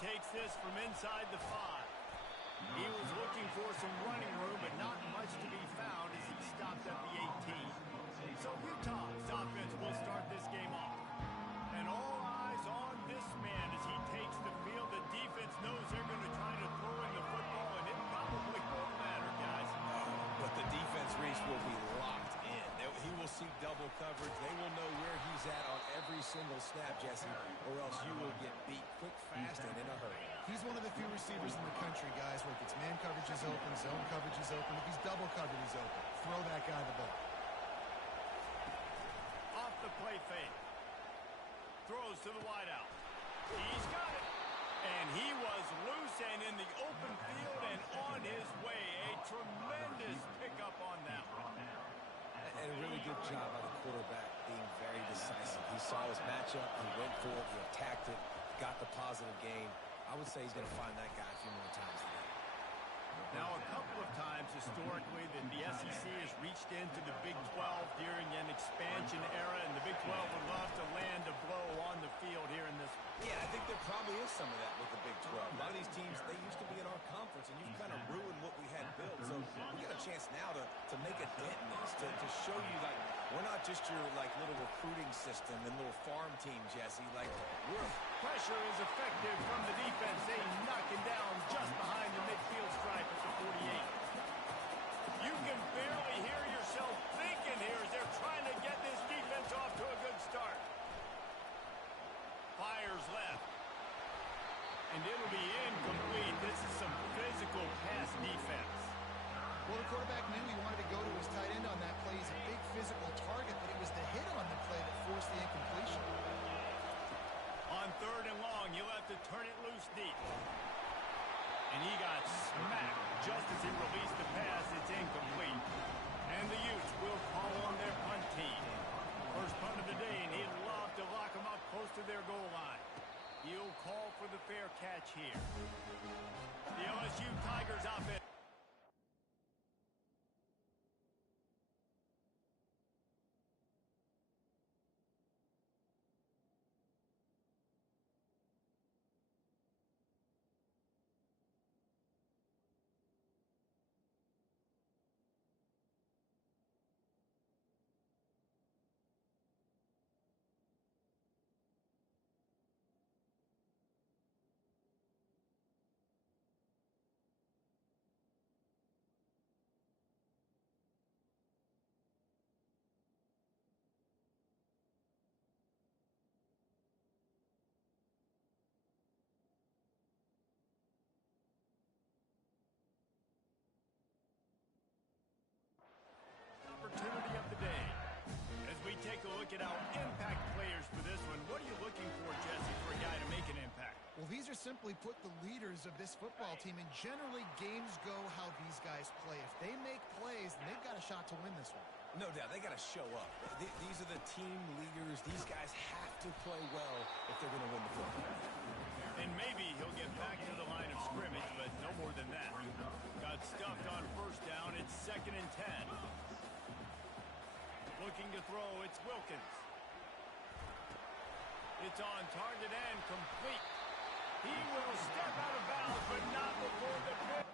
takes this from inside the 5. He was looking for some running room, but not much to be found as he stopped at the 18. So Utah's offense will start this game off. And all eyes on this man as he takes the field. The defense knows they're going to try to throw in the football, and it probably won't matter, guys. But the defense, Reese, will be locked in. He will see double coverage. They will know where he's at on every single snap, Jesse, or else you will get beat quick, fast, and in a hurry. He's one of the few receivers in the country, guys, where if it's man coverage is open, zone coverage is open. If he's double covered, he's open. Throw that guy the ball. Off the play fake. Throws to the wideout. He's got it. And he was loose and in the open field and on his way. A tremendous pickup on that one. And a really good job by the quarterback being very decisive. He saw his matchup, he went for it, he attacked it, got the positive gain. I would say he's going to find that guy a few more times today. Now, a couple of times historically that the SEC has reached into the Big 12 during an expansion era, and the Big 12 would love to land a blow on the field here in this one. Yeah, I think there probably is some of that with the Big 12. A lot of these teams, they used to be in our conference, and you've kind of ruined what we had built. So we got a chance now to make a dent in this, to show you, like, we're not just your, like, little recruiting system and little farm team, Jesse. Like, pressure is effective from the defense. They knock him down just behind the midfield stripe at the 48. You can barely hear yourself thinking here as they're trying to get this defense off to a good start. Fires left. And it'll be incomplete. This is some physical pass defense. Well, the quarterback knew he wanted to go to his tight end on that play. He's a big physical target, but it was the hit on the play that forced the incompletion. On 3rd and long, you'll have to turn it loose deep. And he got smacked just as he released the pass. It's incomplete. And the Utes will call on their punt team. First punt of the day, and he'd love to lock them up close to their goal line. He'll call for the fair catch here. The LSU Tigers offense. Opportunity of the day. As we take a look at our impact players for this one, what are you looking for, Jesse, for a guy to make an impact? Well, these are simply put the leaders of this football team, and generally games go how these guys play. If they make plays, then they've got a shot to win this one. No doubt, they got to show up. These are the team leaders. These guys have to play well if they're going to win the football. And maybe he'll get back to the line of scrimmage, but no more than that. Got stuffed on 1st down. It's 2nd and 10. Looking to throw, it's Wilkins. It's on target and complete. He will step out of bounds, but not before the pitch.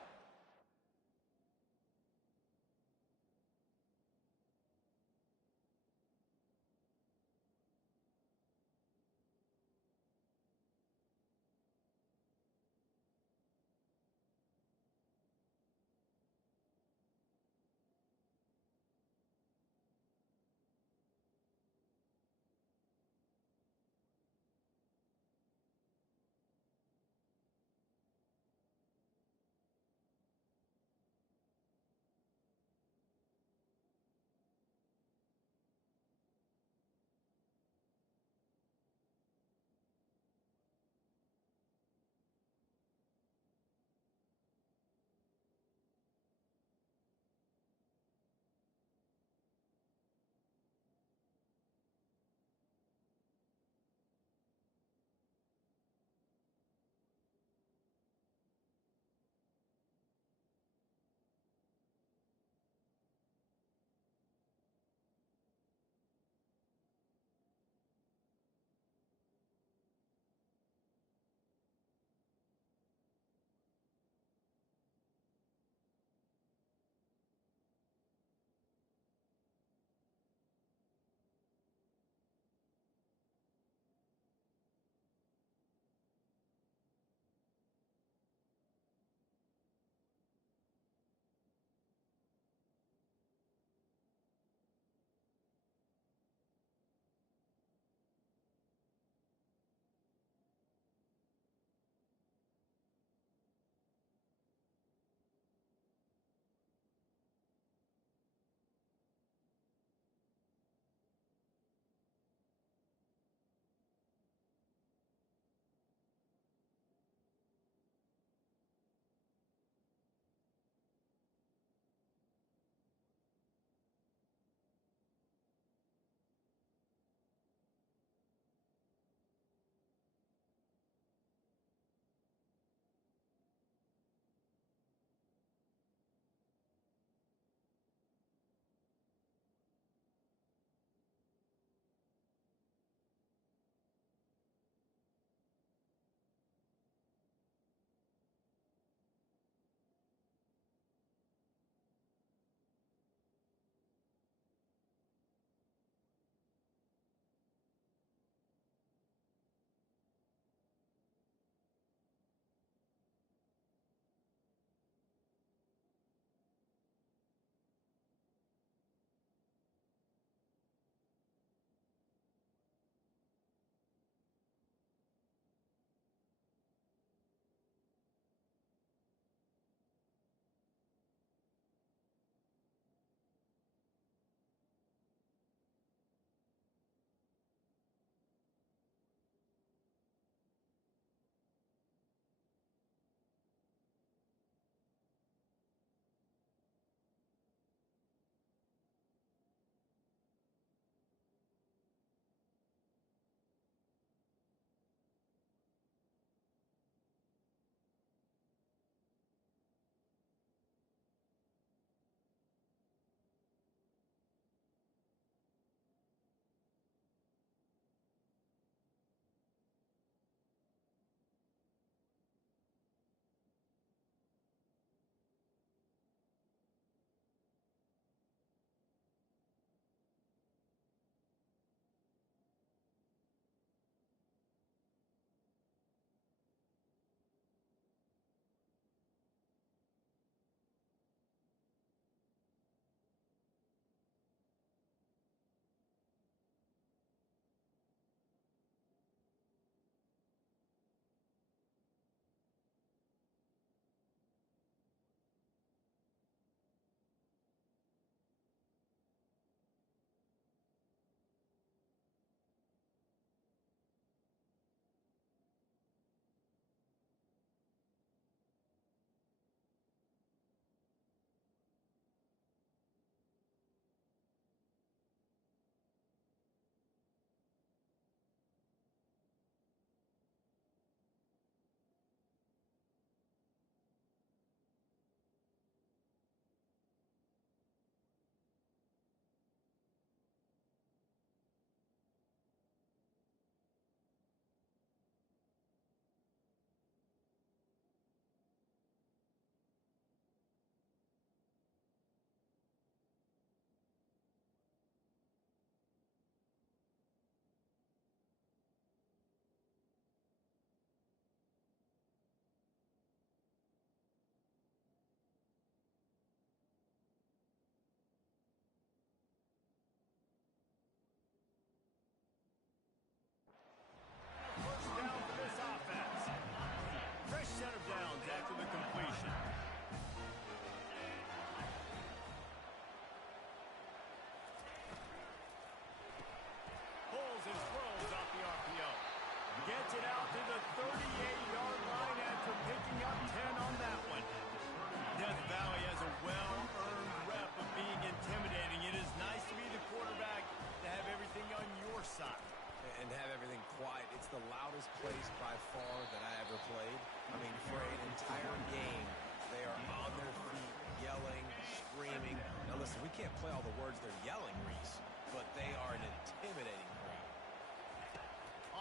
It's the loudest place by far that I ever played. I mean, for an entire game, they are on their feet, yelling, screaming. Now, listen, we can't play all the words they're yelling, Reese, but they are an intimidating crowd.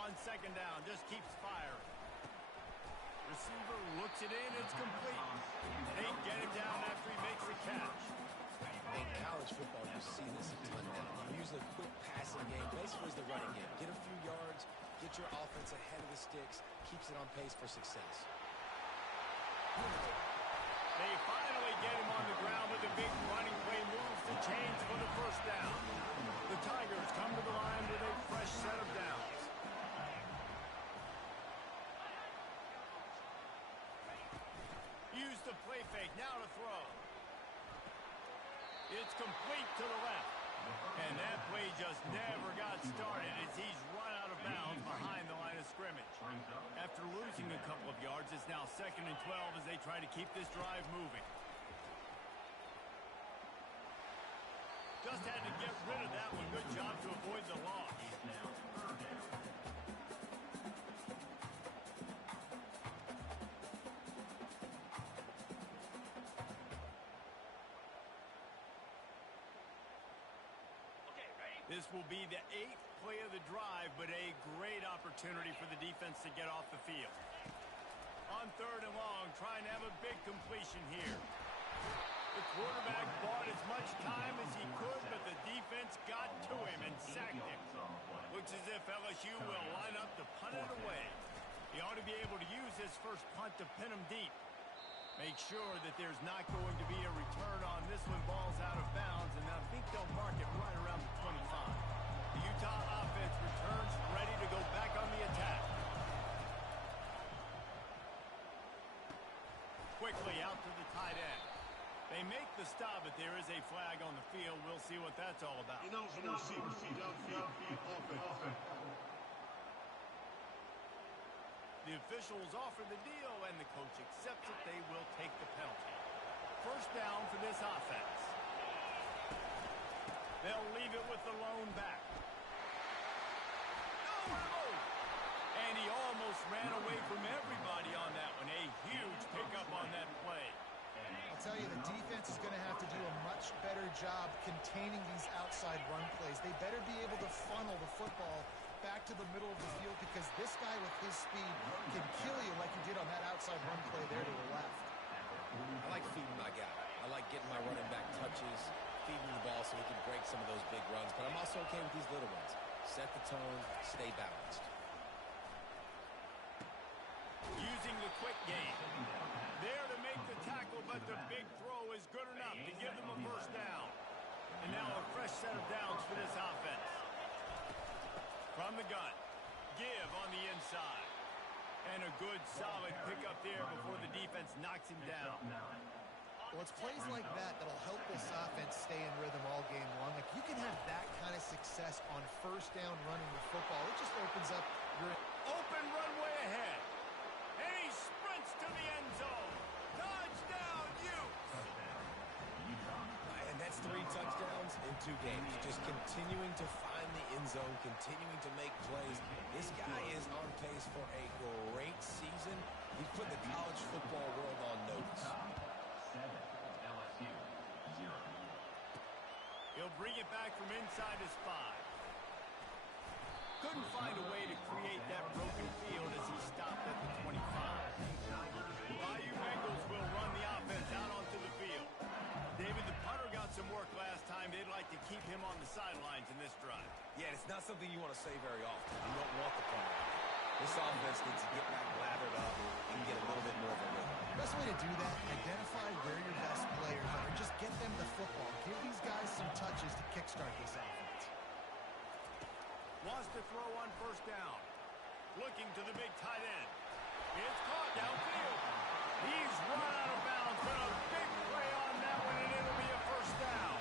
On second down, just keeps firing. Receiver looks it in, it's complete. They get him down after he makes the catch. In college football, you see this a ton now. You use a quick passing game, basically as the running game. Get a few yards, get your offense ahead of the sticks, keeps it on pace for success. They finally get him on the ground with a big running play, moves the chains for the first down. The Tigers come to the line with a fresh set of downs. Use the play fake, now to throw. It's complete to the left. And that play just never got started as he's run out of bounds behind the line of scrimmage. After losing a couple of yards, it's now 2nd and 12 as they try to keep this drive moving. Just had to get rid of that one. Good job to avoid the loss. This will be the 8th play of the drive, but a great opportunity for the defense to get off the field. On 3rd and long, trying to have a big completion here. The quarterback bought as much time as he could, but the defense got to him and sacked him. Looks as if LSU will line up to punt it away. He ought to be able to use his first punt to pin him deep. Make sure that there's not going to be a return on this one. Ball's out of bounds, and I think they'll mark it right around the 25. The Utah offense returns ready to go back on the attack. Quickly out to the tight end. They make the stop, but there is a flag on the field. We'll see what that's all about. The officials offer the deal, and the coach accepts it. They will take the penalty. First down for this offense. They'll leave it with the lone back. No! And he almost ran away from everybody on that one. A huge pickup on that play. I'll tell you, the defense is going to have to do a much better job containing these outside run plays. They better be able to funnel the football back to the middle of the field, because this guy with his speed can kill you like he did on that outside run play there to the left. I like feeding my guy. I like getting my running back touches, feeding the ball so he can break some of those big runs. But I'm also okay with these little ones. Set the tone, stay balanced. Using the quick game. There to make the tackle, but the big throw is good enough to give them a first down. And now a fresh set of downs for this offense. From the gun, give on the inside. And a good, solid pickup there before the defense knocks him down. Well, it's plays like that that'll help this offense stay in rhythm all game long. If you can have that kind of success on first down running the football, it just opens up your open runway ahead. And he sprints to the end zone. Touchdown, Utes! And that's 3 touchdowns in 2 games. Just continuing to find the end zone, continuing to make plays. This guy is on pace for a great season. He's put the college football world on notice. He'll bring it back from inside his 5. Couldn't find a way to create that broken field as he stopped at the 25. Bayou Bengals will run the offense out onto the field. David, the punter got some work last time. They'd like to keep him on the sidelines in this drive. Yeah, it's not something you want to say very often. You don't want the punter. This offense needs to get back lathered up and get a little bit more of a rhythm. The best way to do that, identify where your best players are. Just get them the football. Give these guys some touches to kickstart this offense. Wants to throw on first down. Looking to the big tight end. It's caught downfield. He's run out of bounds, but a big play on that one, and it'll be a first down.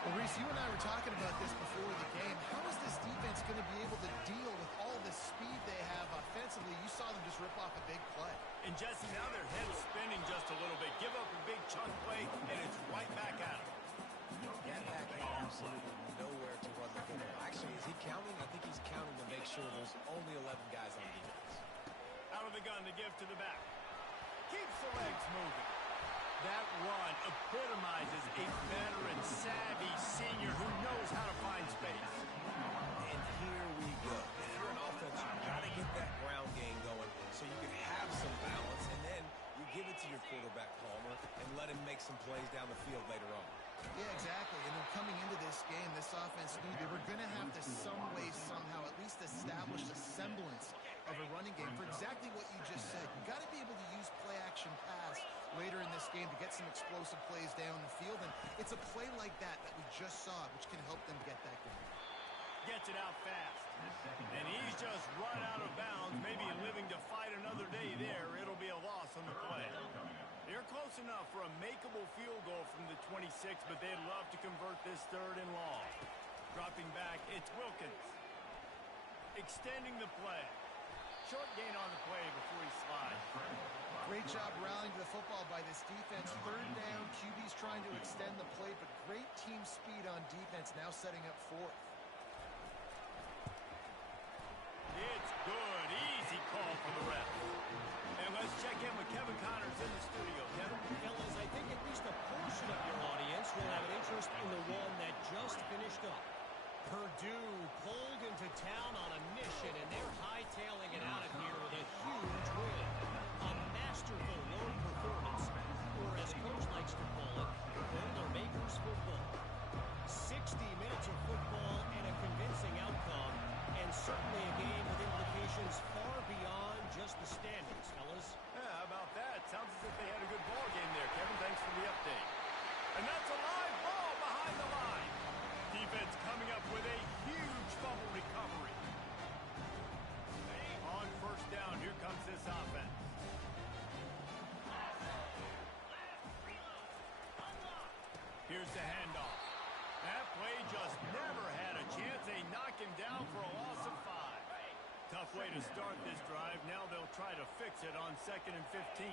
Well, Reese, you and I were talking about this before the game. How is this defense going to be able to deal with all the speed they have offensively? You saw them just rip off a big play. And Jesse, now their head's spinning just a little bit. Give up a big chunk play, and it's right back at him. Get back ain't absolutely nowhere to run the football. Actually, is he counting? I think he's counting to make sure there's only 11 guys on defense. Out of the gun to give to the back. Keeps the legs moving. That run epitomizes a veteran, savvy senior who knows how to find space. And here we go. If you're an offense, you've got to get that ground game going so you can have some balance, and then you give it to your quarterback, Palmer, and let him make some plays down the field later on. Yeah, exactly. And then coming into this game, this offense knew they were going to have to some way, somehow, at least establish a semblance of a running game for exactly what you just said. You got to be able to use play-action pass later in this game to get some explosive plays down the field. And it's a play like that we just saw, which can help them get that going. Gets it out fast. And he's just run out of bounds, maybe living to fight another day there. It'll be a loss on the play. They're close enough for a makeable field goal from the 26, but they'd love to convert this 3rd and long. Dropping back, it's Wilkins. Extending the play. Short gain on the play before he slides. Great job rallying to the football by this defense. 3rd down, QB's trying to extend the play, but great team speed on defense, now setting up 4th. It's good. Easy call for the ref. And let's check in with Kevin Connors in the studio. Kevin? Fellas, I think at least a portion of your audience will have an interest in the one that just finished up. Purdue pulled into town on a mission, and they're hightailing it out of here with a huge win. A masterful road performance, or as Coach likes to call it, Boilermakers football. 60 minutes of football and a convincing outcome, and certainly a game with implications far beyond just the standings, fellas. Yeah, how about that? Sounds as if they had a good ball game there, Kevin. Thanks for the update. And that's a live ball behind the line. Defense coming up with a huge fumble recovery. On 1st down, here comes this offense. Here's the handoff. That play just never had a chance. They knock him down for a loss of 5. Tough way to start this drive. Now they'll try to fix it on 2nd and 15.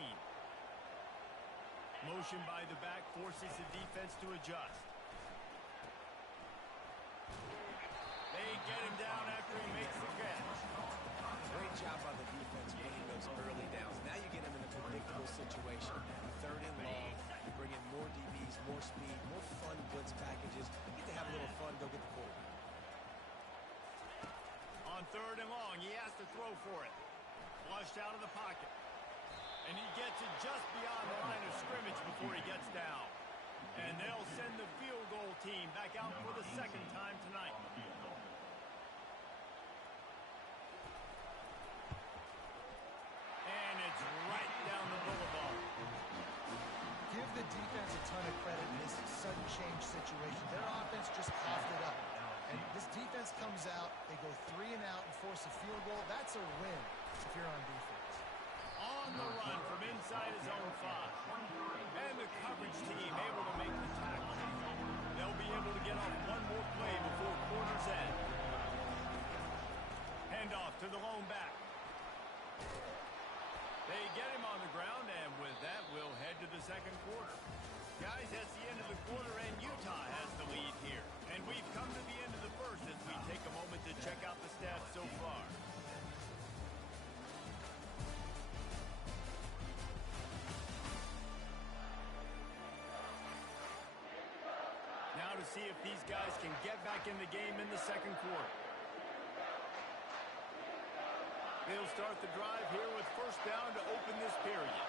Motion by the back forces the defense to adjust. They get him down after he makes the catch. Great job by the defense winning those early downs. Now you get him in a predictable situation. 3rd and long. You bring in more DBs, more speed, more fun blitz packages. You get to have a little fun, go get the quarterback. On 3rd and long, he has to throw for it. Flushed out of the pocket. And he gets it just beyond the line of scrimmage before he gets down. And they'll send the field goal team back out for the 2nd time tonight. And it's right down the boulevard. Give the defense a ton of credit in this sudden change situation. Their offense just coughed it up. And this defense comes out, they go 3 and out and force a field goal. That's a win if you're on defense. On the run from inside his own 5. And the coverage team able to make the tackle. They'll be able to get off one more play before quarter's end. Handoff to the lone back. They get him on the ground, and with that, we'll head to the 2nd quarter. Guys, that's the end of the quarter, and Utah has the lead here. And we've come to the end of the 1st as we take a moment to check out the stats so far. Now to see if these guys can get back in the game in the 2nd quarter. They'll start the drive here with 1st down to open this period.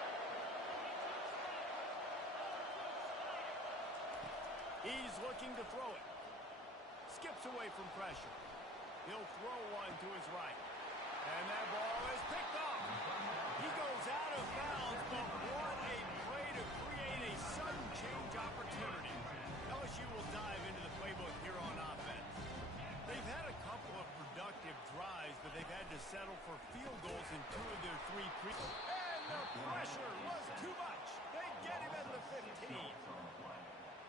He's looking to throw it. Skips away from pressure. He'll throw one to his right. And that ball is picked off. He goes out of bounds, but what a play to create a sudden change opportunity. LSU will dive into the playbook here on offense. They've had a couple of productive drives, but they've had to settle for field goals in 2 of their 3 And the pressure was too much. They get him at the 15.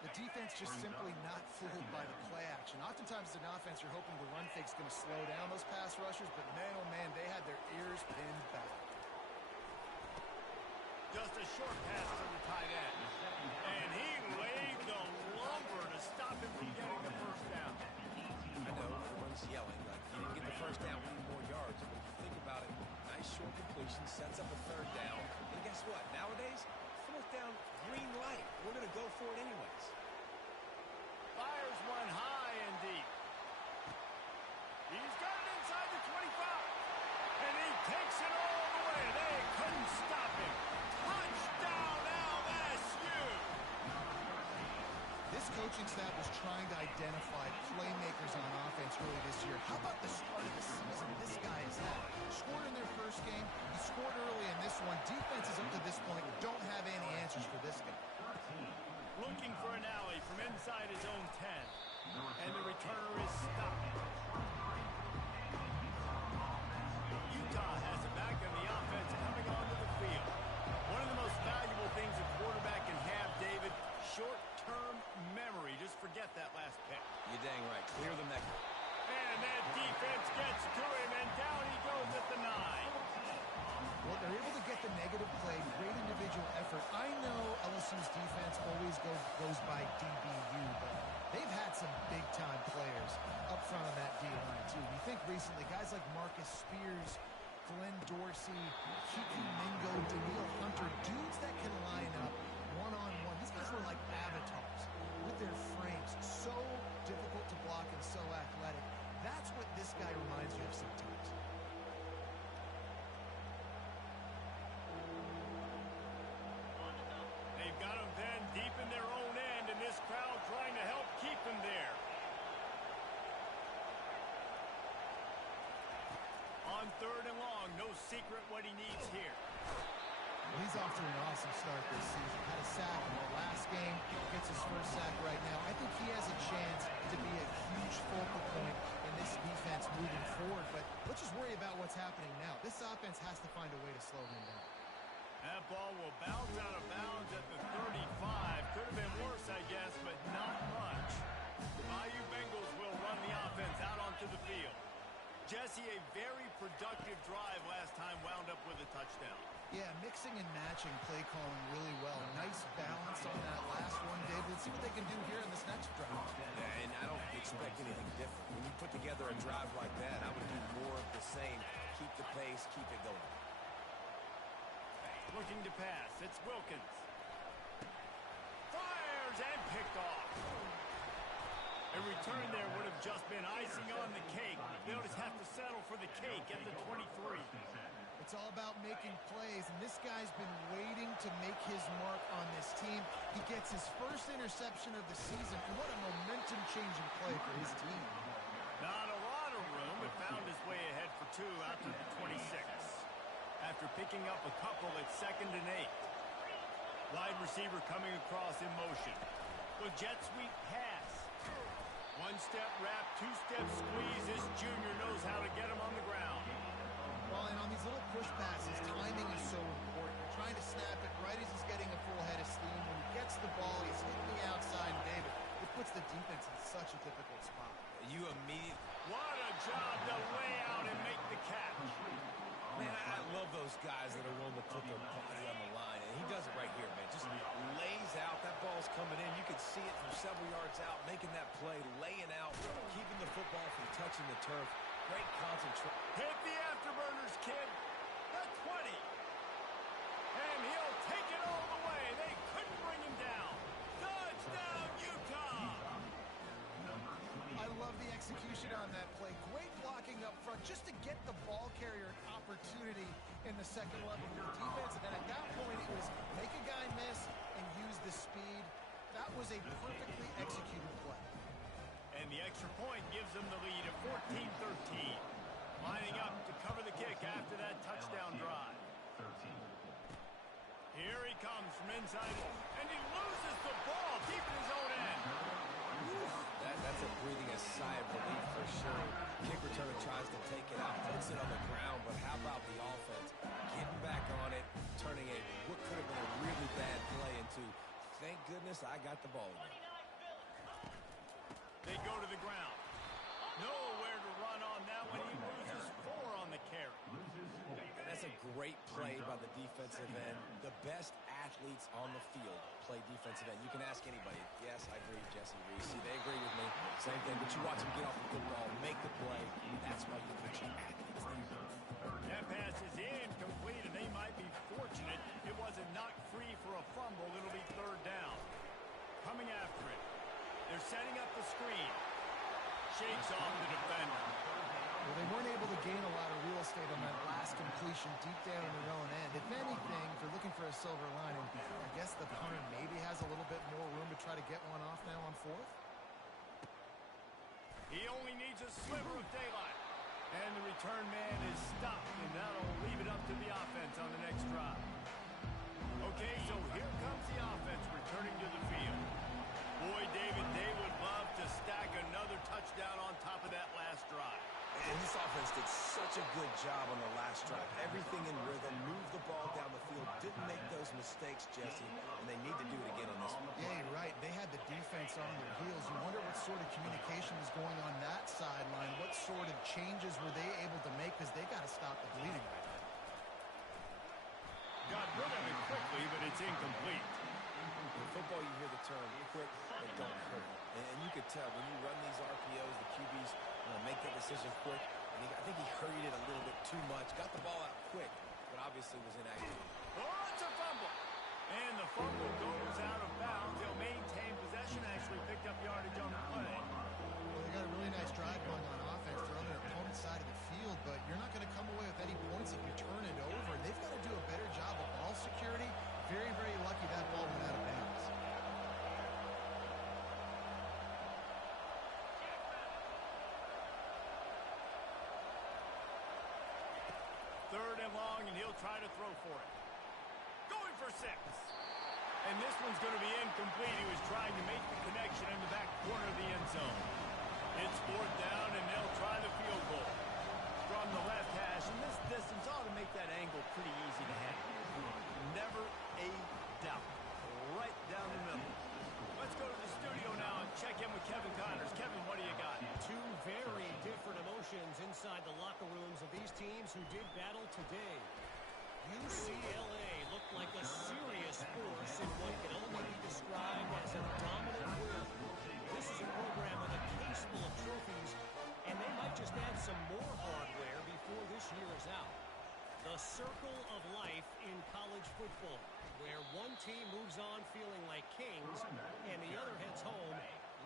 The defense just simply not fooled by the play action. Oftentimes as an offense, you're hoping the run fake's going to slow down those pass rushers, but man, oh man, they had their ears pinned back. Just a short pass to the tight end. And he laid the lumber to stop him from getting the 1st down. I know everyone's yelling, but you didn't get the 1st down. We need more touchdown, green light. We're going to go for it anyways. Fires one high and deep. He's got it inside the 25. And he takes it all the way. They couldn't stop him. Touchdown, LSU. This coaching staff was trying to identify playmakers on offense early this year. How about the start of the season this guy has had? Scored in their first game. He scored early in this one. Defenses up to this point don't have any answers for this guy. Looking for an alley from inside his own 10. And the returner is stopped. Utah has it back and the offense coming onto the field. One of the most valuable things a quarterback can have, David, short-term memory. Just forget that last pick. You're dang right. Clear the neck. And that defense gets to him, and down he goes at the 9. Well, they're able to get the negative play, great individual effort. I know LSU's defense always goes by DBU, but they've had some big-time players up front on that D-line, too. You think recently, guys like Marcus Spears, Glenn Dorsey, Kiki Mingo, Daniil Hunter, dudes that can line up one-on-one. These guys were like avatars with their frames. So difficult to block and so athletic. That's what this guy reminds me of sometimes. They've got him then deep in their own end, and this crowd trying to help keep him there. On 3rd and long, no secret what he needs here. He's off to an awesome start this season. Had a sack in the last game. Gets his first sack right now. I think he has a chance to be a huge focal point in this defense moving forward. But let's just worry about what's happening now. This offense has to find a way to slow him down. That ball will bounce out of bounds at the 35. Could have been worse, I guess, but not much. The Bayou Bengals will run the offense out onto the field. Jesse, a very productive drive last time, wound up with a touchdown. Yeah, mixing and matching play calling really well. Nice balance on that last one, David. Let's see what they can do here in this next drive. Yeah, and I don't expect anything different. When you put together a drive like that, I would do more of the same. Keep the pace, keep it going. Looking to pass. It's Wilkins. Fires and picked off. A return there would have just been icing on the cake. They'll just have to settle for the cake at the 23. It's all about making plays, and this guy's been waiting to make his mark on this team. He gets his first interception of the season, and what a momentum-changing play for his team. Not a lot of room, but found his way ahead for 2 out to the 26. After picking up a couple at 2nd and 8. Wide receiver coming across in motion. With jet sweep pass. One-step wrap, two-step squeeze. This junior knows how to get him on the ground. Well, and on these little push passes, timing is so important. You're trying to snap it right as he's getting a full head of steam. When he gets the ball, he's hitting the outside, and David, it puts the defense in such a difficult spot. You immediately... What a job to lay out and make the catch. Man, I love those guys that are willing to put their body on the line, and he does it right here, man. Just lays out. That ball's coming in. You can see it from several yards out, making that play, laying out, keeping the football from touching the turf. Great concentration. Hit the afterburners, kid. The 20. And he'll take it all the way. They couldn't bring him down. Touchdown, Utah. I love the execution on that play. Great blocking up front just to get the ball carrier an opportunity in the second level of the defense. And then at that point, it was make a guy miss and use the speed. That was a perfectly executed play. And the extra point gives them the lead at 14-13. Lining up to cover the kick after that touchdown drive. Here he comes from inside, and he loses the ball deep in his own end. That's a breathing a sigh of relief for sure. Kick returner tries to take it out, puts it on the ground, but how about the offense? Getting back on it, turning what could have been a really bad play into, thank goodness I got the ball again. They go to the ground. Nowhere to run on that one. He loses 4 on the carry. And that's a great play by the defensive end. The best athletes on the field play defensive end. You can ask anybody. Yes, I agree, Jesse Reese. See, they agree with me. Same thing. But you watch them get off the football, make the play. That's why you put your athletes there. That pass is incomplete, and they might be fortunate it wasn't knocked free for a fumble. picks off the defender. Well, they weren't able to gain a lot of real estate on that last completion deep down in their own end. If anything, if they're looking for a silver lining, I guess the punter maybe has a little bit more room to try to get one off now on fourth. He only needs a sliver of daylight. And the return man is stopped, and that'll leave it up to the offense on the next drive. Okay, so here comes the offense returning to the field. Boy, David, they would love to stack another touchdown on top of that last drive. And this offense did such a good job on the last drive. Everything in rhythm, moved the ball down the field, didn't make those mistakes, Jesse, and they need to do it again on this one. Yeah, you're right. They had the defense on their heels. You wonder what sort of communication is going on that sideline. What sort of changes were they able to make, because they got to stop the bleeding right now. Got rid of it quickly, but it's incomplete. In football, you hear the term quick but don't hurt. And you could tell when you run these RPOs, the QBs make that decision quick. And I think he hurried it a little bit too much. Got the ball out quick, but obviously was inaccurate. Oh, it's a fumble. And the fumble goes out of bounds. They'll maintain possession. Actually picked up yardage on the play. Well, they got a really nice drive going on offense. They're on their opponent's side of the field, but you're not going to come away with any points if you turn it over. They've got to do a better job of ball security. Very, very lucky that ball went out of bounds. Third and long, and he'll try to throw for it. Going for 6. And this one's going to be incomplete. He was trying to make the connection in the back corner of the end zone. It's fourth down, and they'll try the field goal from the left hash. And this distance ought to make that angle pretty easy to handle. Never a doubt. Right down the middle. Let's go to the studio now and check in with Kevin Connors. Kevin, what do you got? Two very different emotions inside the locker rooms of these teams who did battle today. UCLA looked like a serious force in what can only be described as a dominant win. This is a program with a case full of trophies, and they might just add some more hardware before this year is out. The circle of life in college football, where one team moves on feeling like kings, and the other heads home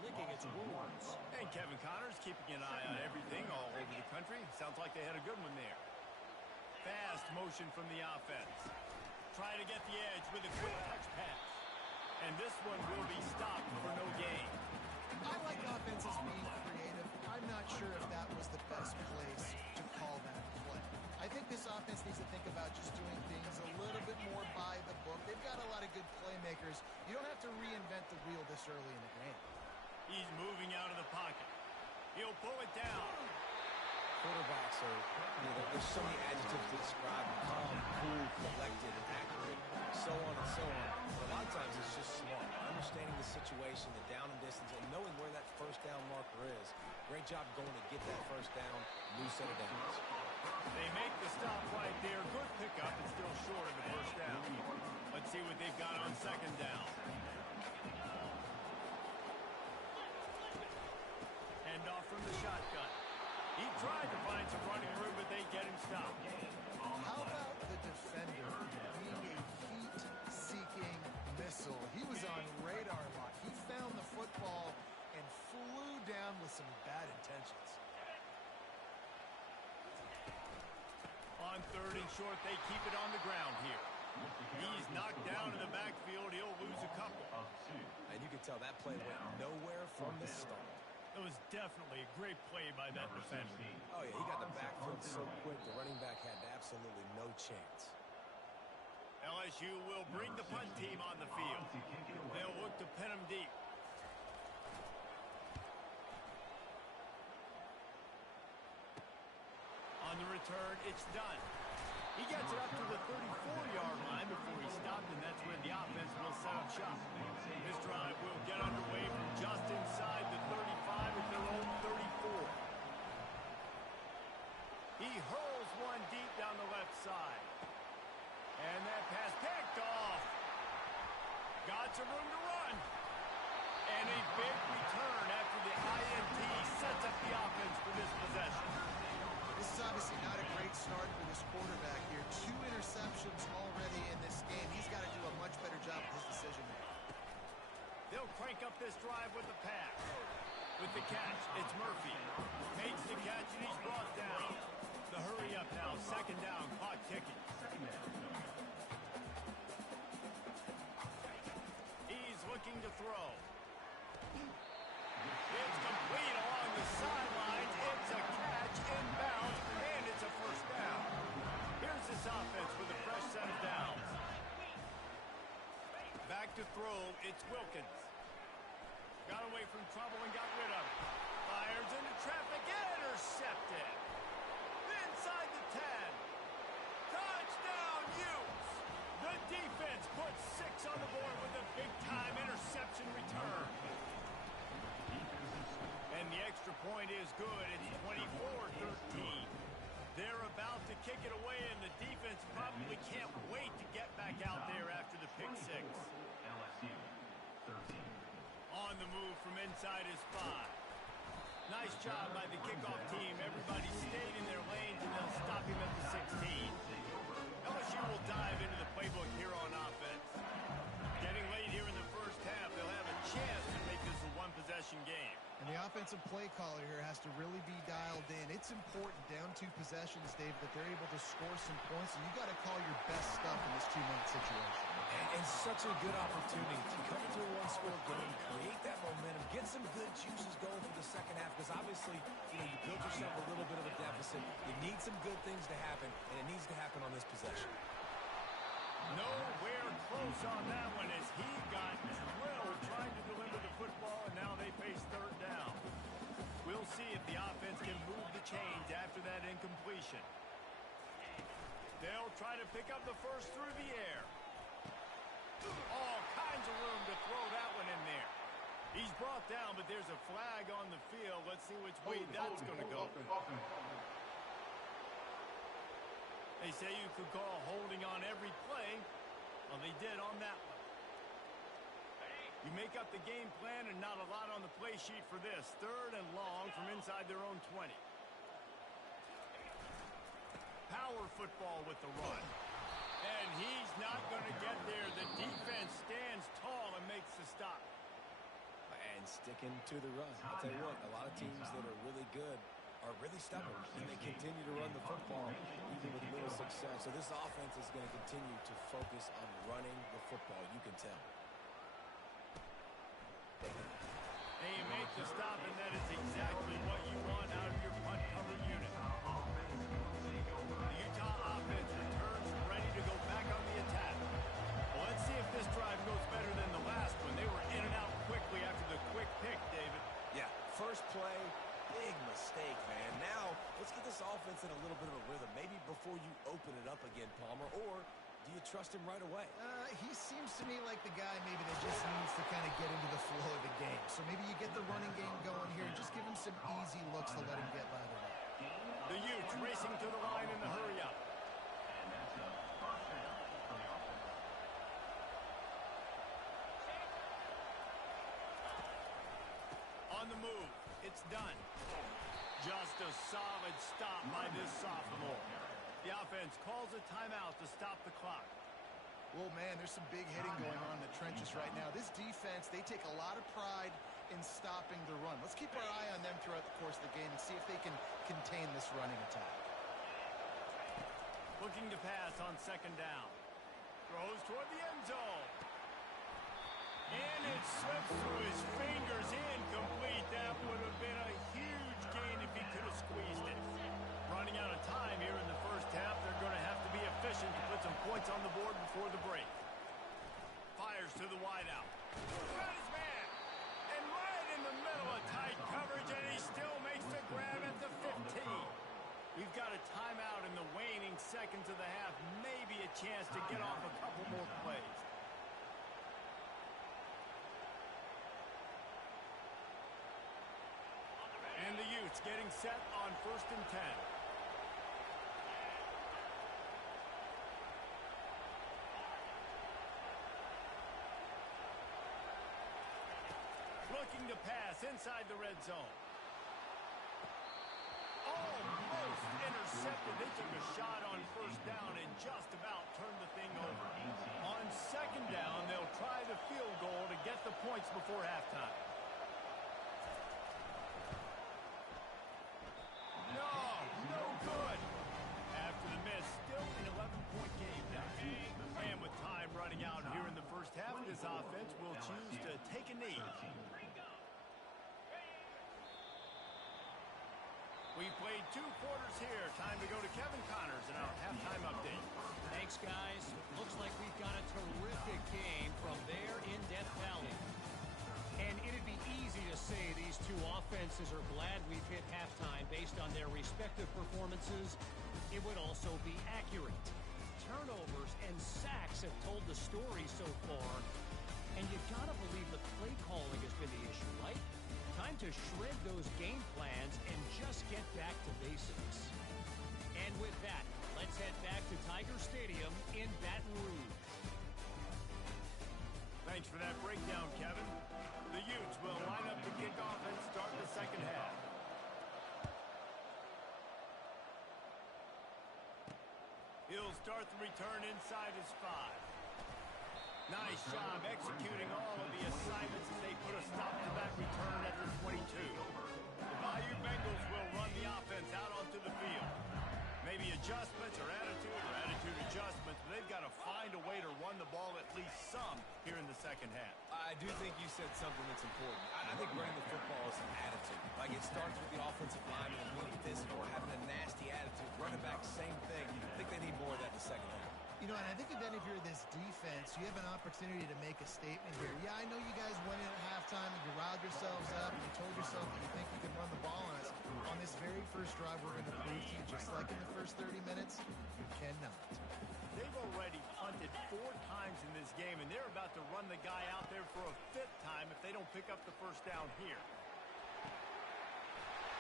licking its wounds. And Kevin Connors keeping an eye on everything all over the country. Sounds like they had a good one there. Fast motion from the offense. Try to get the edge with a quick touch pass. And this one will be stopped for no gain. I like offenses being creative. I'm not sure if that was the best place to call that play. I think this offense needs to think about just doing things a little bit more by the book. They've got a lot of good playmakers. You don't have to reinvent the wheel this early in the game. He's moving out of the pocket. He'll pull it down. Quarterbacks are, there's so many adjectives to describe them: calm, cool, collected, accurate, so on and so on. But a lot of times it's just smart. Understanding the situation, the down and distance, and knowing where that first down marker is. Great job going to get that first down, new set of downs. They make the stop right there. Good pickup and still short of the first down. Let's see what they've got on second down. Hand off from the shotgun. He tried to find some running room, but they get him stopped. How about the defender being a heat-seeking missile? He was on radar lock. He found the football and flew down with some bad intentions. On third and short, they keep it on the ground here. He's knocked down in the backfield. He'll lose a couple. And you can tell that play went nowhere from the start. It was definitely a great play by that defender. Oh, yeah, he got the backfield so quick, the running back had absolutely no chance. LSU will bring the punt team on the field. They'll look to pin him deep. On the return, it's done. He gets it up to the 34-yard line before he stopped, and that's where the offense will set up shop. This drive will get underway from just inside the 35 at their own 34. He hurls one deep down the left side. And that pass picked off. Got some room to run. And a big return after the INT sets up the offense for this possession. This is obviously not a great start for this quarterback here. 2 interceptions already in this game. He's got to do a much better job with his decision making. They'll crank up this drive with the pass. With the catch, it's Murphy. Makes the catch, and he's brought down. The hurry up now, second down, clock ticking. He's looking to throw. It's complete along the sidelines. It's a catch, inbounds, and it's a first down. Here's this offense with a fresh set of downs. Back to throw, it's Wilkins. Got away from trouble and got rid of it. Fires into traffic, intercepted. Inside the 10. Touchdown, Utes. The defense puts 6 on the board with a big-time interception return. And the extra point is good. It's 24-13. They're about to kick it away, and the defense probably can't wait to get back out there after the pick 6. On the move from inside his 5. Nice job by the kickoff team. Everybody stayed in their lanes, and they'll stop him at the 16. LSU will dive into the playbook here on offense. Getting late here in the first half, they'll have a chance to make this a one-possession game. And the offensive play caller here has to really be dialed in. It's important down 2 possessions, Dave, that they're able to score some points, and you got to call your best stuff in this 2-minute situation. And such a good opportunity to come into a one-score game, create that momentum, get some good juices going for the second half, because obviously, you built yourself a little bit of a deficit. You need some good things to happen, and it needs to happen on this possession. Nowhere close on that one as he got drilled trying to deliver the football, and now they face third down. We'll see if the offense can move the chains after that incompletion. They'll try to pick up the first through the air. All kinds of room to throw that one in there. He's brought down, but there's a flag on the field. Let's see which way that's going to go. They say you could call holding on every play. Well, they did on that one. You make up the game plan and not a lot on the play sheet for this. Third and long from inside their own 20. Power football with the run. And he's not going to get there. The defense stands tall and makes the stop. And sticking to the run. I'll tell you what, a lot of teams that are really good are really stubborn, and they continue to run the football even with little success. So this offense is going to continue to focus on running the football. You can tell. Hey, you make the stop, and that is exactly what you want out of your punt cover unit. The Utah offense returns ready to go back on the attack. Well, let's see if this drive goes better than the last one. They were in and out quickly after the quick pick, David. Yeah, first play, big mistake, man. Now, let's get this offense in a little bit of a rhythm. Maybe before you open it up again, Palmer, or do you trust him right away? He seems to me like the guy maybe that just needs to kind of get into the flow of the game. So maybe you get the running game going here and just give him some easy looks to let him get lathered up. The Utes racing to the line in the hurry up. On the move, it's done. Just a solid stop by this sophomore. The offense calls a timeout to stop the clock. Well, man, there's some big hitting going on in the trenches right now. This defense, they take a lot of pride in stopping the run. Let's keep our eye on them throughout the course of the game and see if they can contain this running attack. Looking to pass on second down. Throws toward the end zone. And it slips through his fingers, incomplete. That would have been a huge gain if he could have squeezed it. Running out of time here in the first half. They're going to have to be efficient to put some points on the board before the break. Fires to the wideout. Got his man. And right in the middle of tight coverage, and he still makes the grab at the 15. We've got a timeout in the waning seconds of the half. Maybe a chance to get off a couple more plays. And the Utes getting set on 1st and 10. Looking to pass inside the red zone. Almost intercepted. They took a shot on first down and just about turned the thing over. On second down, they'll try the field goal to get the points before halftime. We played 2 quarters here. Time to go to Kevin Connors in our halftime update. Thanks, guys. Looks like we've got a terrific game from there in Death Valley. And it'd be easy to say these two offenses are glad we've hit halftime based on their respective performances. It would also be accurate. Turnovers and sacks have told the story so far. And you gotta believe the play calling has been the issue, right? Time to shred those game plans and just get back to basics. And with that, let's head back to Tiger Stadium in Baton Rouge. Thanks for that breakdown, Kevin. The Utes will line up to kick off and start the second half. He'll start the return inside his 5. Nice job executing all of the assignments as they put a stop to that return at the 22. The Bayou Bengals will run the offense out onto the field. Maybe adjustments or attitude adjustments, but they've got to find a way to run the ball at least some here in the second half. I do think you said something that's important. I think running the football is an attitude. Like, it starts with the offensive lineman and being physical, having a nasty attitude. Running back, same thing. I think they need more of that in the second half. You know, and I think if any of you are this defense, you have an opportunity to make a statement here. Yeah, I know you guys went in at halftime and you riled yourselves up and you told yourself that you think you can run the ball on us. On this very first drive, we're going to prove to you, just like in the first 30 minutes, you cannot. They've already punted 4 times in this game, and they're about to run the guy out there for a 5th time if they don't pick up the first down here.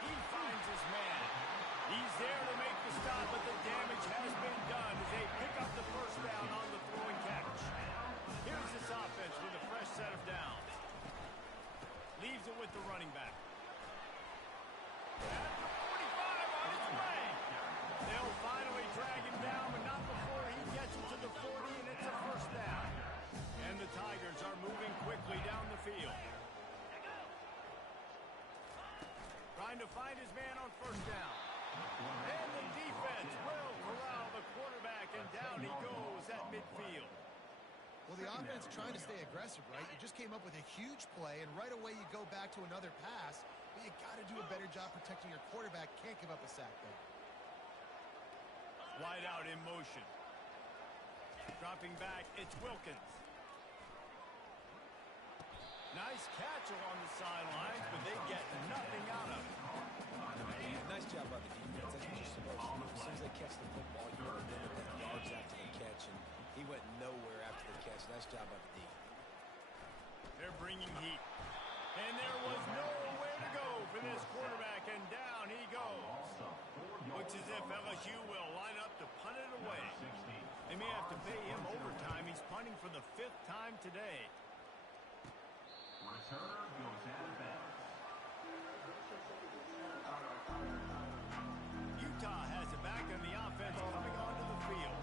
He finds his man. He's there to make the stop, but the damage has been done as they pick up the first down on the throwing catch. Here's this offense with a fresh set of downs. Leaves it with the running back. At the 45 on his way. They'll finally drag him down, but not before he gets it to the 40, and it's a first down. And the Tigers are moving quickly down the field. Trying to find his man on first down. And the defense will corral the quarterback, and down he goes at midfield. Well, the offense trying to stay aggressive, right? You just came up with a huge play, and right away you go back to another pass, but you got to do a better job protecting your quarterback. Can't give up a sack there. Wide out in motion. Dropping back, it's Wilkins. Nice catch along the sidelines, but they get nothing out of it. Nice job by the defense. That's what you're supposed to do. As soon as they catch the football, you want to limit them yards after the catch, and he went nowhere after the catch. Nice job by the D. They're bringing heat. And there was nowhere to go for this quarterback, and down he goes. Looks as if LSU will line up to punt it away. They may have to pay him overtime. He's punting for the 5th time today. Returner goes out of bounds. Utah has it back on the offense coming onto the field.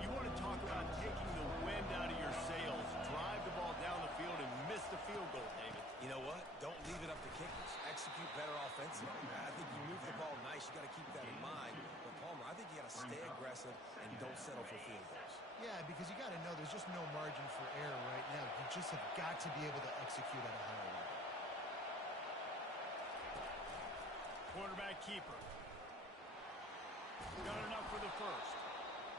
You want to talk about taking the wind out of your sails. Drive the ball down the field and miss the field goal, David. You know what? Don't leave it up to kickers. Execute better offensively. I think you move the ball nice. You got to keep that in mind. But Palmer, I think you got to stay aggressive and don't settle for field goals. Yeah, because you got to know there's just no margin for error right now. You just have got to be able to execute at a higher level. Quarterback keeper. Got enough for the first.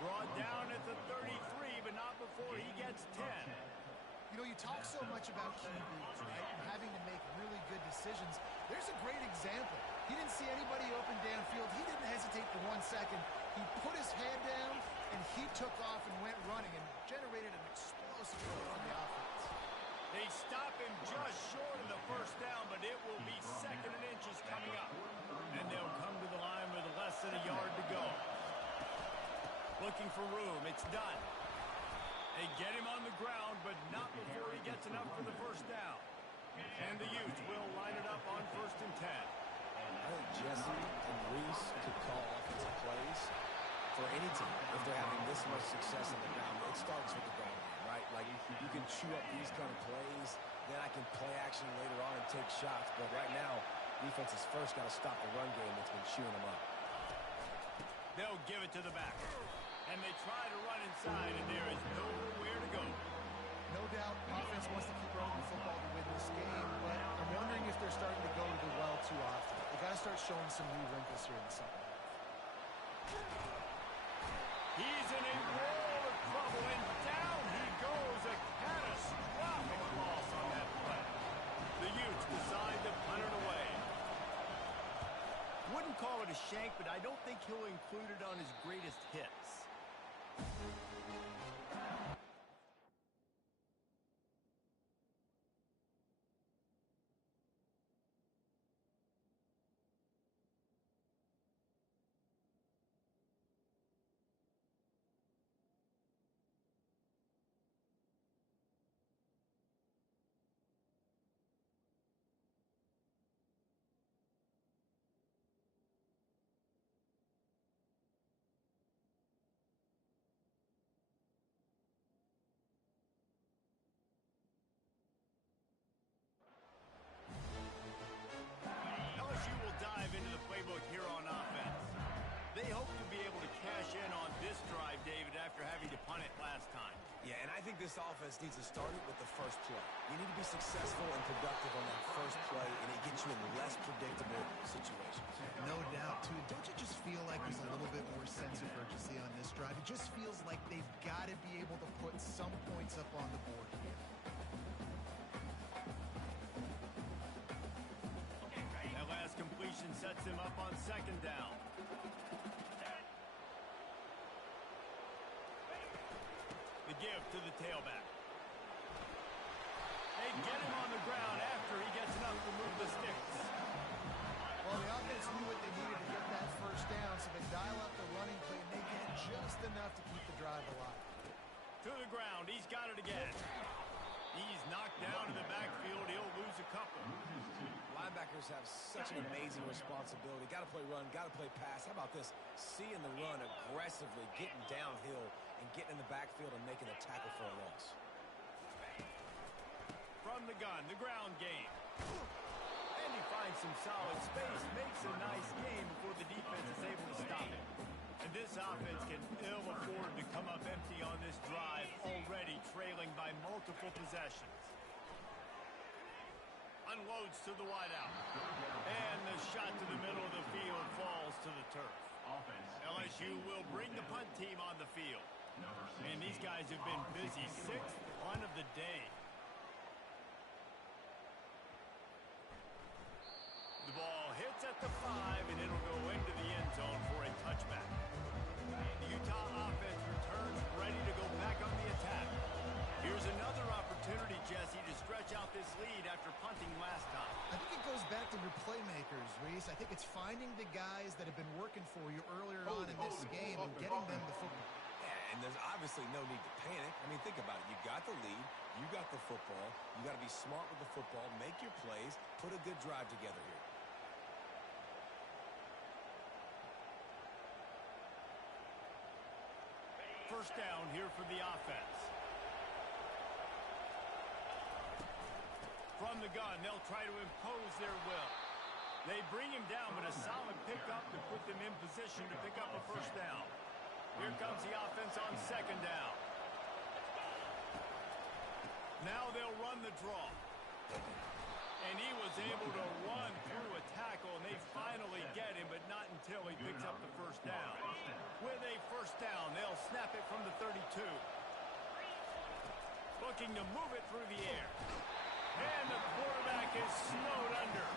Brought down at the 33, but not before he gets 10. You know, you talk so much about QBs, right? And having to make really good decisions. There's a great example. He didn't see anybody open downfield. He didn't hesitate for 1 second. He put his head down, and he took off and went running and generated an explosive play from the offense. They stop him just short of the first down, but it will be 2nd and inches coming up. And they'll come to the line with less than a yard to go. Looking for room. It's done. They get him on the ground, but not before he gets enough for the first down. And the Utes will line it up on 1st and 10. I think Jesse and Reese could call offensive plays for any team if they're having this much success on the ground. It starts with the ground game, right? Like, you can chew up these kind of plays, then I can play action later on and take shots. But right now, defense has first got to stop the run game that's been chewing them up. They'll give it to the back. And they try to run inside, and there is nowhere to go. No doubt, offense wants to keep running the football to win this game, but I'm wondering if they're starting to go to the well too often. They got to start showing some new wrinkles here in the second half. He's in a world of trouble, and down he goes. A catastrophic loss on that play. The Utes decide to punt it away. Wouldn't call it a shank, but I don't think he'll include it on his greatest hits. LSU will dive into the playbook here on offense. They hope to be able to cash in on this drive, David, after having to punt it last time. Yeah, and I think this offense needs to start it with the first play. You need to be successful and productive on that first play, and it gets you in less predictable situations. No doubt, too. Don't you just feel like there's a little bit more sense of urgency on this drive? It just feels like they've got to be able to put some points up on the board here. That last completion sets him up on second down. The give to the tailback. They get him on the ground after he gets enough to move the sticks. Well, the offense knew what they needed to get that first down, so they dial up the running play, and they get just enough to keep the drive alive. To the ground. He's got it again. He's knocked down in the backfield. He'll lose a couple. Linebackers have such an amazing responsibility. Got to play run, got to play pass. How about this? Seeing the run aggressively, getting downhill, and getting in the backfield and making a tackle for a loss. From the gun, the ground game. And he finds some solid space, makes a nice game before the defense is able to stop it. And this offense can ill afford to come up empty on this drive, already trailing by multiple possessions. Unloads to the wideout. And the shot to the middle of the field falls to the turf. LSU will bring the punt team on the field. And these guys have been busy. Sixth punt of the day. The ball hits at the 5, and it'll go into the end zone for a touchback. The Utah offense returns ready to go back on the attack. Here's another opportunity, Jesse, to stretch out this lead after punting last time. I think it goes back to your playmakers, Reese. I think it's finding the guys that have been working for you earlier on in this game and getting them the football. Yeah, and there's obviously no need to panic. I mean, think about it. You got the lead. You got the football. You got to be smart with the football. Make your plays. Put a good drive together here. First down here for the offense. From the gun, they'll try to impose their will. They bring him down, but a solid pickup to put them in position to pick up a first down. Here comes the offense on second down. Now they'll run the draw. And he was able to run through a tackle, and they finally get him, but not until he picks up the first down. With a first down, they'll snap it from the 32. Looking to move it through the air. And the quarterback is snowed under.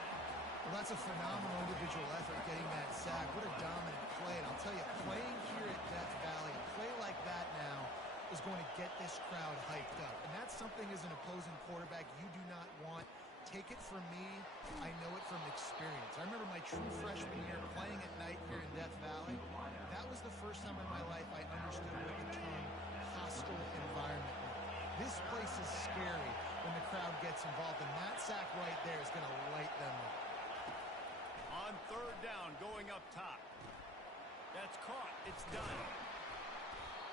Well, that's a phenomenal individual effort getting that sack. What a dominant play. And I'll tell you, playing here at Death Valley, a play like that now is going to get this crowd hyped up. And that's something as an opposing quarterback you do not want. Take it from me, I know it from experience. I remember my true freshman year playing at night here in Death Valley. That was the first time in my life I understood what the term hostile environment meant. This place is scary when the crowd gets involved, and that sack right there is going to light them up. On third down, going up top. That's caught. It's done.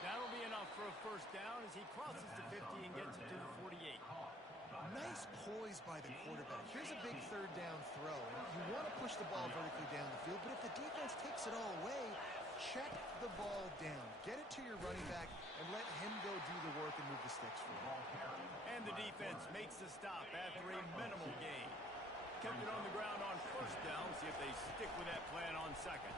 That'll be enough for a first down as he crosses the 50 and gets it to the 48. Nice poise by the quarterback. Here's a big third down throw. You want to push the ball vertically down the field, but if the defense takes it all away, check the ball down. Get it to your running back and let him go do the work and move the sticks for you. And the defense makes the stop after a minimal gain. Kept it on the ground on first down. See if they stick with that plan on second.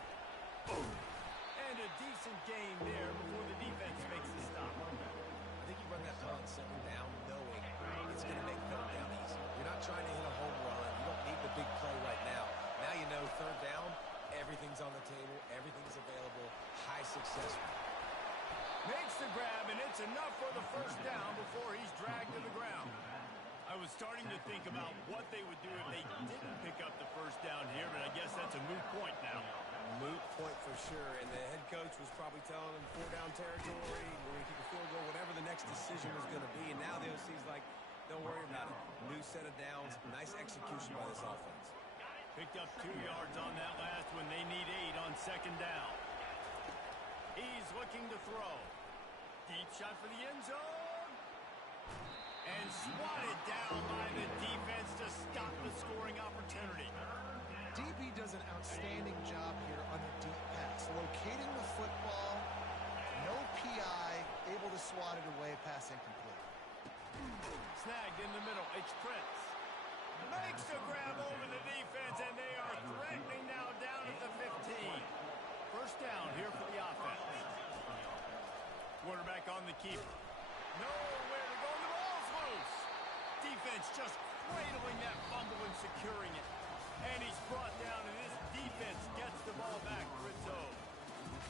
Boom. And a decent gain there before the defense makes the stop. I think you run that play on second down knowing it's going to make third down easy. You're not trying to hit a home run. You don't need the big play right now. Now you know third down, everything's on the table, everything's available, high success rate. Makes the grab, and it's enough for the first down before he's dragged to the ground. I was starting to think about what they would do if they didn't pick up the first down here, but I guess that's a moot point now. Moot point for sure, and the head coach was probably telling him 4-down territory, we're going to kick a field goal, whatever the next decision was going to be, and now the OC's like, don't worry about it. New set of downs, nice execution by this offense. Picked up 2 yards on that last one. They need 8 on second down. He's looking to throw. Deep shot for the end zone. And swatted down by the defense to stop the scoring opportunity. DB does an outstanding job here on the deep pass. Locating the football, no PI, able to swat it away, pass incomplete. Snagged in the middle. It's Prince. Makes the grab over the defense, and they are threatening now down at the 15. First down here for the offense. Quarterback on the keeper. Nowhere to go. The ball's loose. Defense just cradling that fumble and securing it. And he's brought down, and this defense gets the ball back for its own.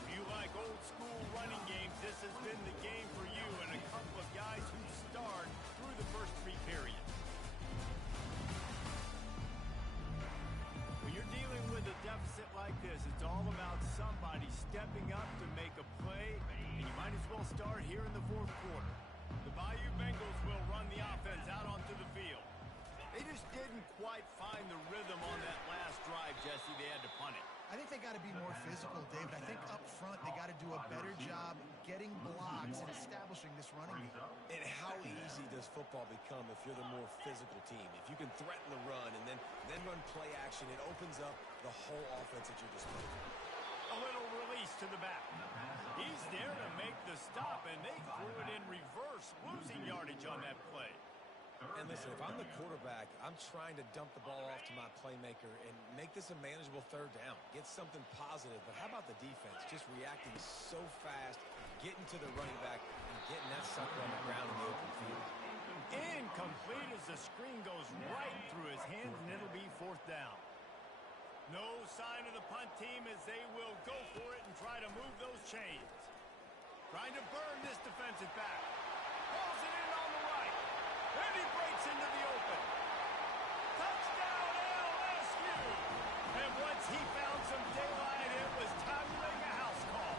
If you like old school running games, this has been the game for you and a couple of guys who starred through the first 3 periods. When you're dealing with a deficit like this, it's all about somebody stepping up to make a play, and you might as well start here in the 4th quarter. The Bayou Bengals will run the offense out onto the field. They just didn't quite find the rhythm on that last drive, Jesse. They had to punt it. I think they got to be more physical, David. I think up front they got to do a better job getting blocks and establishing this running game. And how easy does football become if you're the more physical team? If you can threaten the run and then run play action, it opens up the whole offense at your disposal. A little release to the back. He's there to make the stop, and they threw it in reverse, losing yardage on that play. And listen, if I'm the quarterback, I'm trying to dump the ball off to my playmaker and make this a manageable third down. Get something positive. But how about the defense? Just reacting so fast, getting to the running back, and getting that sucker on the ground in the open field. Incomplete as the screen goes right through his hands, and it'll be 4th down. No sign of the punt team as they will go for it and try to move those chains. Trying to burn this defensive back. Pulls it in on the right. And he breaks into the open. Touchdown, LSU! And once he found some daylight, it was time to make a house call.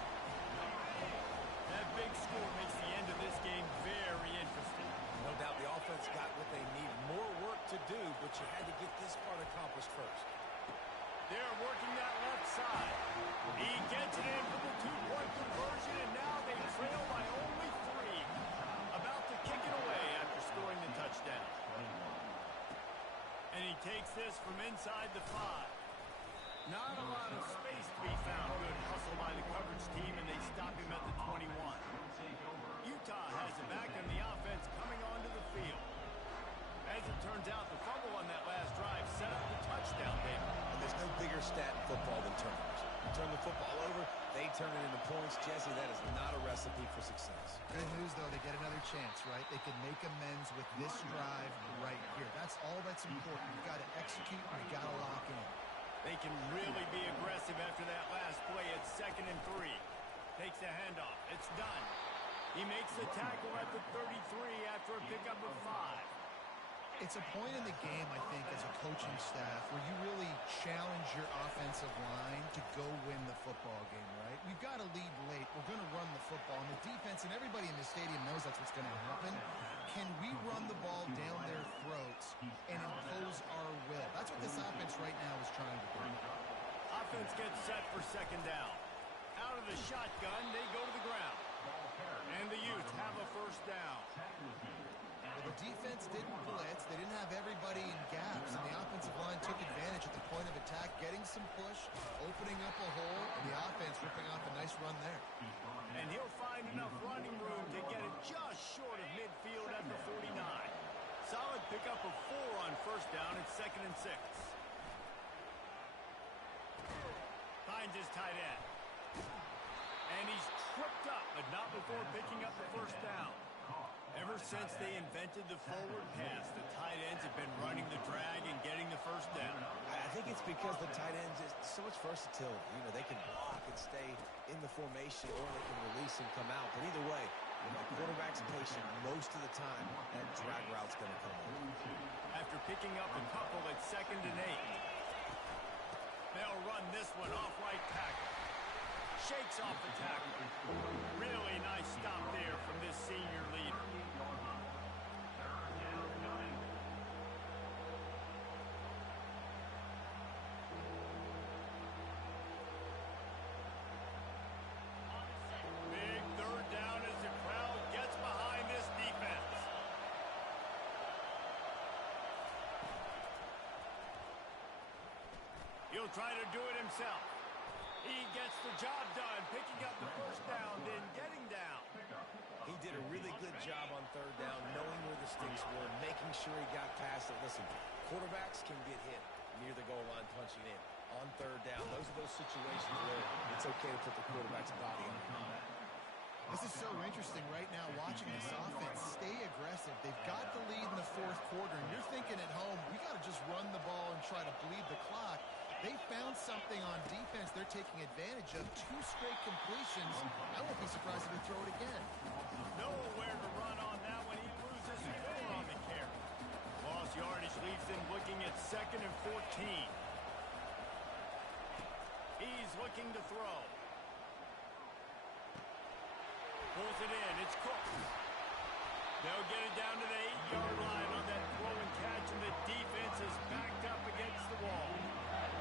That big score makes the end of this game very interesting. No doubt the offense got what they need. More work to do, but you had to get this part accomplished first. They're working that left side. He gets it in for the 2-point conversion, and now they trail by only 3. About to kick it away after scoring the touchdown. And he takes this from inside the 5. Not a lot of space to be found. Good hustle by the coverage team, and they stop him at the 21. Utah has it back, and the offense coming onto the field. As it turns out, the fumble on that last drive set up the touchdown, David. And there's no bigger stat in football than turnovers. You turn the football over, they turn it into points. Jesse, that is not a recipe for success. Good news, though, they get another chance, right? They can make amends with this drive right here. That's all that's important. You've got to execute, and you've got to lock in. They can really be aggressive after that last play. It's 2nd and 3. Takes the handoff. It's done. He makes the tackle at the 33 after a pickup of 5. It's a point in the game, I think, as a coaching staff where you really challenge your offensive line to go win the football game, right? We've got to lead late. We're going to run the football. And the defense and everybody in the stadium knows that's what's going to happen. Can we run the ball down their throats and impose our will? That's what this offense right now is trying to do. Offense gets set for 2nd down. Out of the shotgun, they go to the ground. And the Utes have a first down. Well, the defense didn't blitz. They didn't have everybody in gaps, and the offensive line took advantage at the point of attack, getting some push, opening up a hole, and the offense ripping off a nice run there. And he'll find enough running room to get it just short of midfield at the 49. Solid pick up a 4 on first down. It's 2nd and 6. Finds his tight end. And he's tripped up, but not before picking up the first down. Ever since they invented the forward pass, the tight ends have been running the drag and getting the first down. I think it's because the tight ends is so much versatility. You know, they can block and stay in the formation, or they can release and come out. But either way, when the quarterback's patient, most of the time, that drag route's going to come in. After picking up a couple at 2nd and 8. They'll run this one off right tackle. Shakes off the tackle. Really nice stop there from this senior leader. Big 3rd down as the crowd gets behind this defense. He'll try to do it himself. He gets the job done, picking up the first down, then getting down. He did a really good job on 3rd down, knowing where the sticks were, making sure he got past it. Listen, quarterbacks can get hit near the goal line punching in. On 3rd down, those are those situations where it's okay to put the quarterback's body on the line. This is so interesting right now watching this offense stay aggressive. They've got the lead in the 4th quarter, and you're thinking at home, we got to just run the ball and try to bleed the clock. They found something on defense they're taking advantage of. 2 straight completions. I won't be surprised if they throw it again. Nowhere to run on that one. He loses 4 on the carry. Lost yardage leaves them looking at 2nd and 14. He's looking to throw. Pulls it in. It's Cook. They'll get it down to the 8-yard line on that throw and catch, and the defense is backed up against the wall.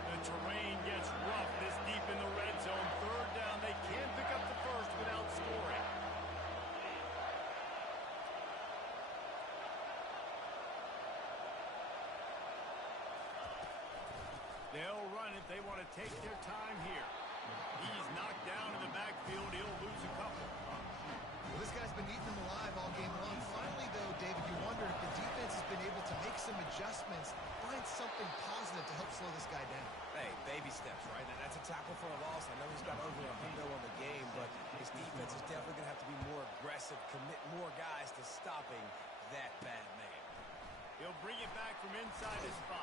The terrain gets rough this deep in the red zone. 3rd down. They can't pick up the first without scoring. They'll run it. They want to take their time here. He's knocked down in the backfield. He'll lose a couple. Well, this guy's been eating them alive all game long. Finally, though, David, you wonder if the defense has been able to make some adjustments, find something positive to help slow this guy down. Hey, baby steps, right? And that's a tackle for a loss. I know he's got over a hundo on the game, but his defense is definitely going to have to be more aggressive, commit more guys to stopping that bad man. He'll bring it back from inside his 5.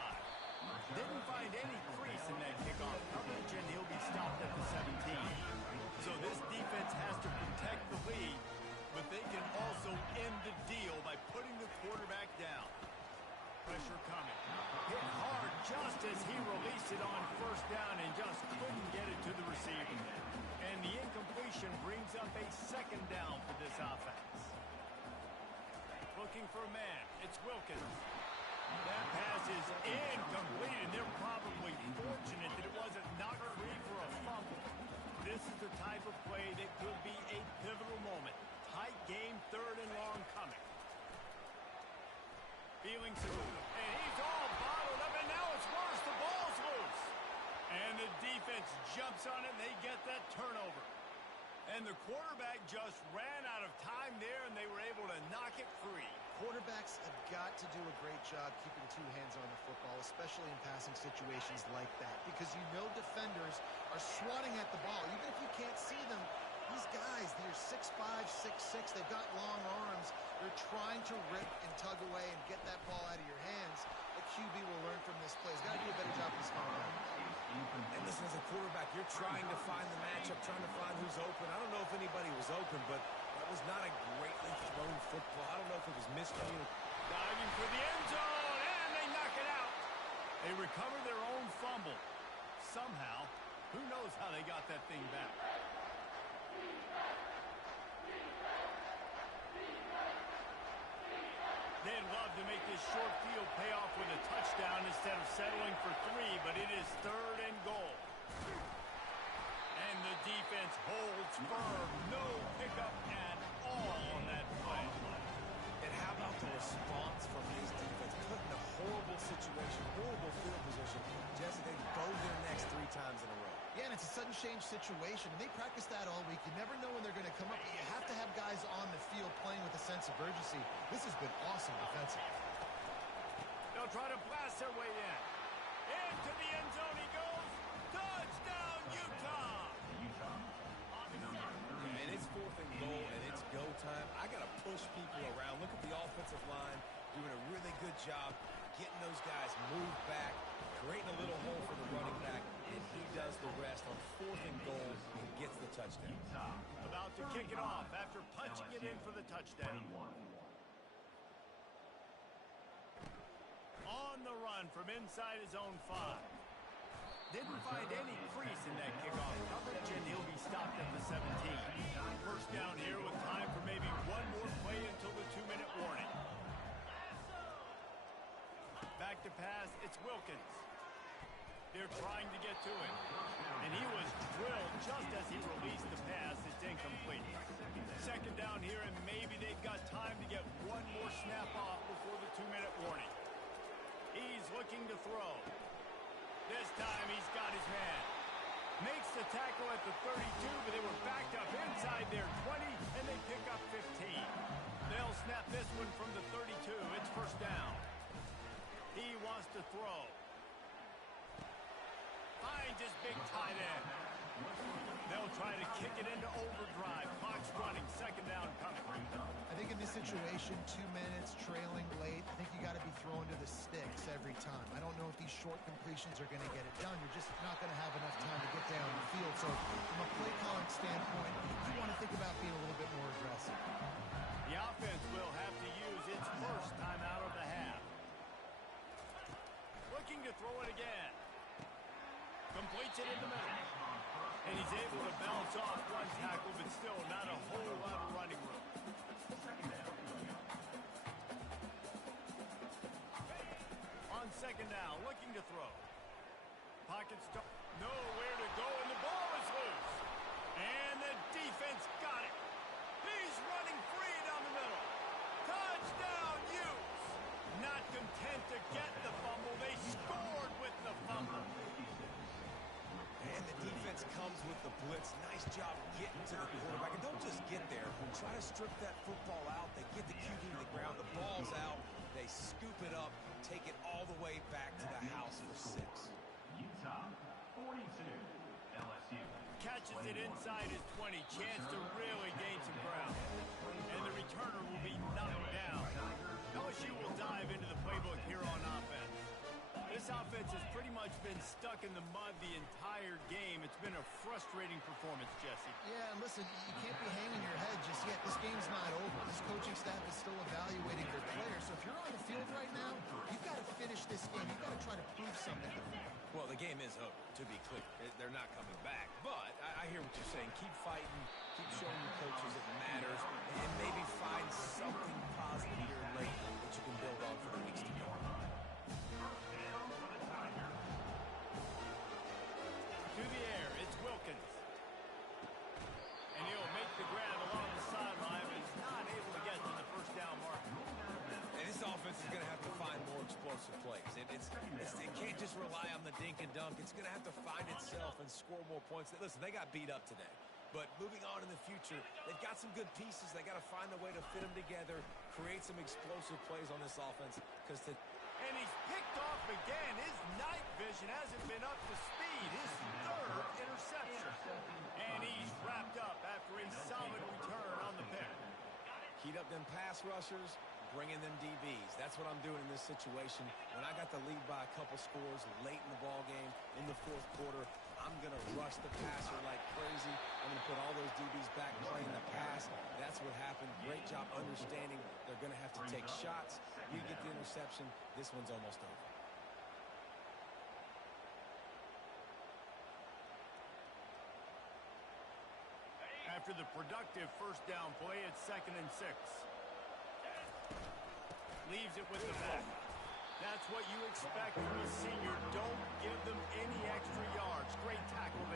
Didn't find any crease in that kickoff coverage, and he'll be stopped at the 17. So this defense has to protect the lead, but they can also end the deal by putting the quarterback down. Pressure coming. Hit hard just as he released it on first down and just couldn't get it to the receiver. And the incompletion brings up a 2nd down for this offense. Looking for a man. It's Wilkins. That pass is incomplete, and they're probably fortunate that it wasn't knocked free for a fumble. This is the type of play that could be a pivotal moment. Tight game, 3rd and long coming. Feeling secure, and he's all bottled up, and now it's worse. The ball's loose. And the defense jumps on it, and they get that turnover. And the quarterback just ran out of time there, and they were able to knock it free. Quarterbacks have got to do a great job keeping 2 hands on the football, especially in passing situations like that, because you know defenders are swatting at the ball. Even if you can't see them, these guys, they're 6'5", 6'6", they've got long arms. They're trying to rip and tug away and get that ball out of your hands. The QB will learn from this play. He's got to do a better job this time around. And listen, as a quarterback, you're trying to find the matchup, trying to find who's open. I don't know if anybody was open, but that was not a greatly thrown football. I don't know if it was miscommunication. Diving for the end zone, and they knock it out. They recover their own fumble. Somehow, who knows how they got that thing back. They'd love to make this short field pay off with a touchdown instead of settling for 3, but it is 3rd and goal. And the defense holds firm. No pickup at all on that play. And how about the response from his defense? Put in a horrible situation, horrible field position, just they go their next 3 times in a row. Yeah, and it's a sudden change situation, and they practice that all week. You never know when they're going to come up. You have to have guys on the field playing with a sense of urgency. This has been awesome defensively. They'll try to blast their way in. Into the end zone he goes. Touchdown, Utah! And it's 4th and goal, and it's go time. I got to push people around. Look at the offensive line doing a really good job getting those guys moved back, creating a little hole for the running back, and he does the rest on 4th and goal and gets the touchdown. About to kick it off after punching it in for the touchdown. On the run from inside his own 5. Didn't find any crease in that kickoff coverage, and he'll be stopped at the 17. First down here with time for maybe one more play until the 2-minute warning. Back to pass, it's Wilkins. They're trying to get to him. And he was drilled just as he released the pass. It's incomplete. Second down here, and maybe they've got time to get one more snap off before the 2-minute warning. He's looking to throw. This time he's got his man. Makes the tackle at the 32, but they were backed up inside their 20, and they pick up 15. They'll snap this one from the 32. It's first down. He wants to throw. Finds his big tight end. They'll try to kick it into overdrive. Clock's running. Second down coming. I think in this situation, 2 minutes, trailing late, I think you got to be throwing to the sticks every time. I don't know if these short completions are going to get it done. You're just not going to have enough time to get down the field. So from a play calling standpoint, you want to think about being a little bit more aggressive. The offense will have to use its first time out of the half. Looking to throw it again. Completes it in the middle. And he's able to bounce off one tackle, but still not a whole lot of running room. On second down, looking to throw. Pocket stop. Nowhere to go, and the ball is loose. And the defense got it. He's running free down the middle. Touchdown, Utes! Not content to get the fumble, they scored with the fumble. And the defense comes with the blitz. Nice job getting to the quarterback. And don't just get there. Try to strip that football out. They get the QB to the ground. The ball's out. They scoop it up, take it all the way back to the house for 6. Utah, 42, LSU. Catches it inside his 20. Chance to really gain some ground. And the returner will be knocked down. LSU will dive into the playbook here on offense. This offense has pretty much been stuck in the mud the entire game. It's been a frustrating performance, Jesse. Yeah, and listen, you can't be hanging your head just yet. This game's not over. This coaching staff is still evaluating their players. So if you're on the field right now, you've got to finish this game. You've got to try to prove something. Well, the game is over, to be clear. They're not coming back. But I hear what you're saying. Keep fighting. Keep showing your coaches it matters. And maybe find something positive here late that you can build on for the weeks to come. To the air, it's Wilkins. And he'll make the grab along the sideline, but he's not able to get to the first down marker. And this offense is going to have to find more explosive plays. It can't just rely on the dink and dunk. It's going to have to find itself and score more points. Listen, they got beat up today. But moving on in the future, they've got some good pieces. They got to find a way to fit them together, create some explosive plays on this offense. And he's picked off again. His night vision hasn't been up to speed. His third interception. And he's wrapped up after a solid return on the pick. Heat up them pass rushers, bring in them DBs. That's what I'm doing in this situation. When I got the lead by a couple scores late in the ball game, in the fourth quarter, I'm going to rush the passer like crazy. I'm going to put all those DBs back playing the pass. That's what happened. Great job understanding they're going to have to take shots. We get the interception. This one's almost over. After the productive first down play, it's 2nd and 6. Leaves it with the back. That's what you expect from a senior. Don't give them any extra yards. Great tackle there.